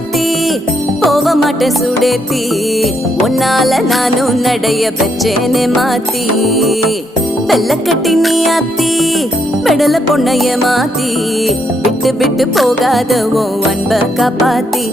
மாத்தி போக மாட்டேன் சுடேத்தி உன்னால நானும் நடைய பெற்றேனே மாத்தி வெள்ள கட்டி நீ ஆத்தி பெடல பொண்ணைய மாத்தி விட்டு விட்டு போகாத உன் அன்ப காப்பாத்தி